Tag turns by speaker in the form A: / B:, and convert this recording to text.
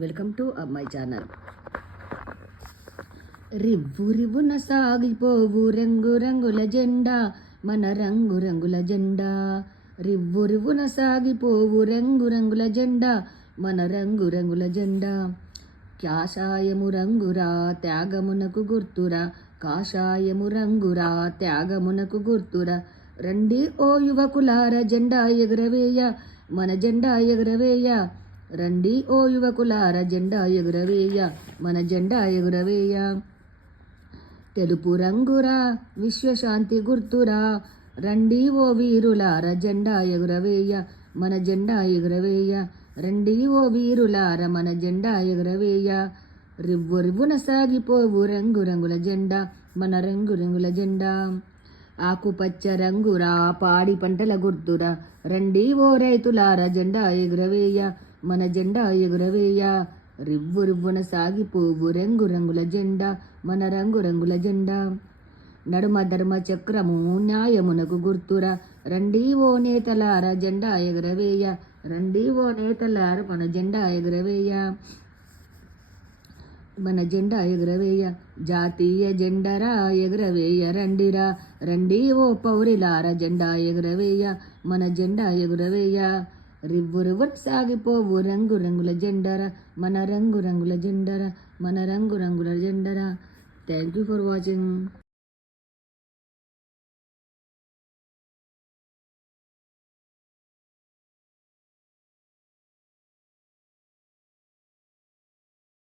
A: Welcome to my channel. రివ్వు రివ్వున సాగిపోవు రంగు రంగుల జెండా మన రంగు రంగుల జెండా. రివ్వు రివ్వున సాగిపోవు రంగు రంగుల జెండా మన రంగు రంగుల జెండా. కాషాయము రంగురా త్యాగమునకు గుర్తురా కాషాయము రంగురా త్యాగమునకు గుర్తురా. రండి ఓ యువకులార జెండా ఎగురవేయ మన జెండా ఎగురవేయ. రండి ఓ యువకులార జెండా ఎగురవేయ మన జెండా ఎగురవేయ. తెలుపు రంగురా విశ్వశాంతి గుర్తురా. రండి ఓ వీరులార జెండా ఎగురవేయ మన జెండా ఎగురవేయ. రండి ఓ వీరులార మన జెండా ఎగురవేయ. రివ్వు రివ్వున సాగిపోవు రంగు రంగుల జెండా మన రంగు రంగుల జెండా. ఆకుపచ్చ రంగురా పాడి పంటల గుర్తురా. రండి ఓ రైతులార జెండా ఎగురవేయ మన జెండా ఎగురవేయ. రివ్వు రివ్వున సాగిపోవు రంగు రంగుల జెండా మన రంగు రంగుల జెండా. నడుమ ధర్మ చక్రము న్యాయమునకు గుర్తురా. రండి ఓ నేతలార జెండా ఎగురవేయ. రండి ఓ నేతలార మన జెండా ఎగురవేయ. మన జెండా ఎగురవేయ. జాతీయ జెండరా ఎగురవేయ రండిరా. రండి ఓ పౌరిలార జెండా ఎగురవేయ. మన జెండా ఎగురవేయ. రివ్వు రివ్వు సాగిపోవు. రంగు రంగుల జెండరా మన రంగు రంగుల జెండరా మన రంగు రంగుల జెండరా. Thank you for watching